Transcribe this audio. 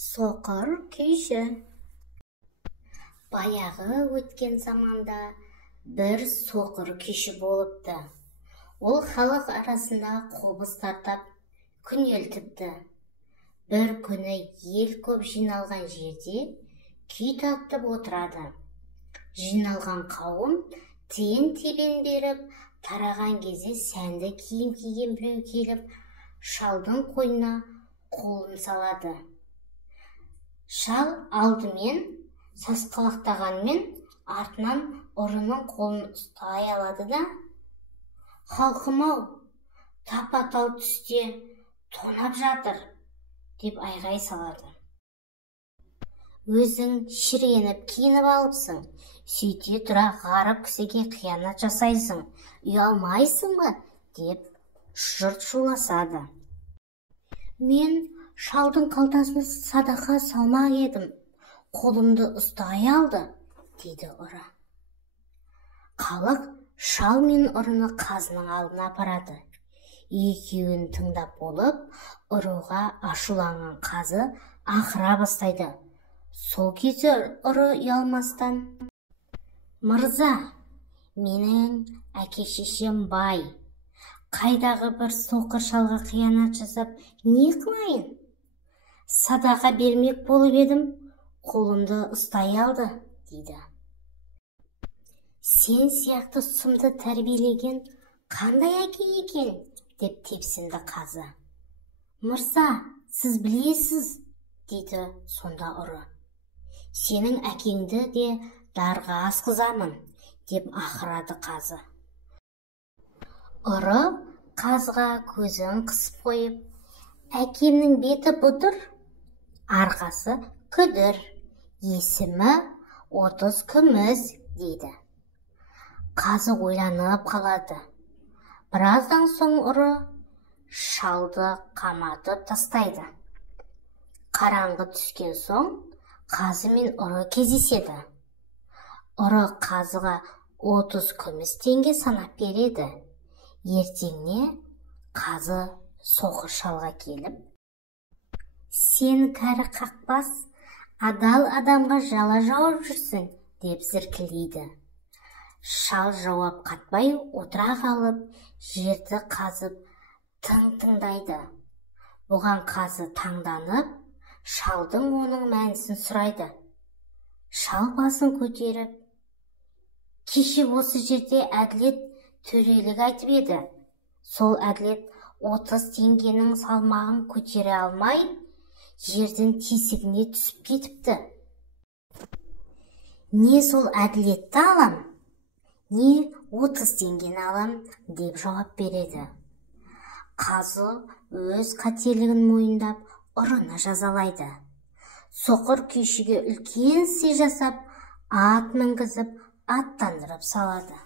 Соқыр күйші. Баяғы өткен заманда бір соқыр күйші болыпты. Ол халық арасында қобыз тартап күнелтіпті. Бір күні ел көп жиналған жерде күй тартып отырады. Жиналған қауым тиын-тебен беріп, тараған кезде сәнді киім киген біреу келіп, шалдың қойнына қолын салады. Шал алдымен сасқалақтағанмен артынан ұрының қолын ұстай алады да: «Халқым-ау, тапа-тал түсте тонап жатыр», деп айғай салады. «Өзің шіреніп киініп алыпсың, сөйте тұра ғарып кісіге қиянат жасайсың, ұялмайсың ба?» деп жұрт шуласады. «Мен шалдың қалтасына садақа салмақ едім, қолымды ұстай алды», дейді ұры. Халық шал мен ұрыны қазының алдына апарады. Екеуін тыңдап болып, ұрыға ашуланған қазы ақыра бастайды. Сол кезде ұры ұялмастан: «Мырза, менің әке-шешем бай. Қайдағы бір соқыр шалға қиянат жасап, не қылайын? Садақа бермек болып едім, қолымды ұстай алды», дейді. «Сен сияқты сұмды тәрбиелеген қандай әке екен?» деп тепсінді қазы. «Мырза, сіз білесіз», дейді сонда ұры. «Сенің әкеңді де дарға асқызамын», деп ақырады қазы. Ұры қазға көзін қысып қойып: «Әкемнің беті бұдыр, арқасы күдір, есімі 30 күміс», дейді. Қазы ойланып қалады. Біраздан соң ұры шалды қаматып тастайды. Қараңғы түскен соң қазы мен ұры кездеседі. Ұры қазыға 30 күміс теңге санап береді. Ертеңіне қазы соқыр шалға келіп: «Сен кәрі қақпас, адал адамға жала жауып жүрсің», деп зіркілейді. Шал жауап қатпай отыра қалып, жерді қазып тыңдайды. Бұған қазы таңданып, шалдың оның мәнісін сұрайды. Шал басын көтеріп: «Кеше осы жерде әділет төрелік айтып еді. Сол әділет 30 теңгенің салмағын көтере алмай, жердің тесігіне түсіп кетіпті. Не сол әділетті алам, не 30 теңгені алам», деп жауап береді. Қазы өз қателігін мойындап, ұрыны жазалайды. Соқыр күйшіге үлкен сый жасап, ат мінгізіп, аттандырып салады.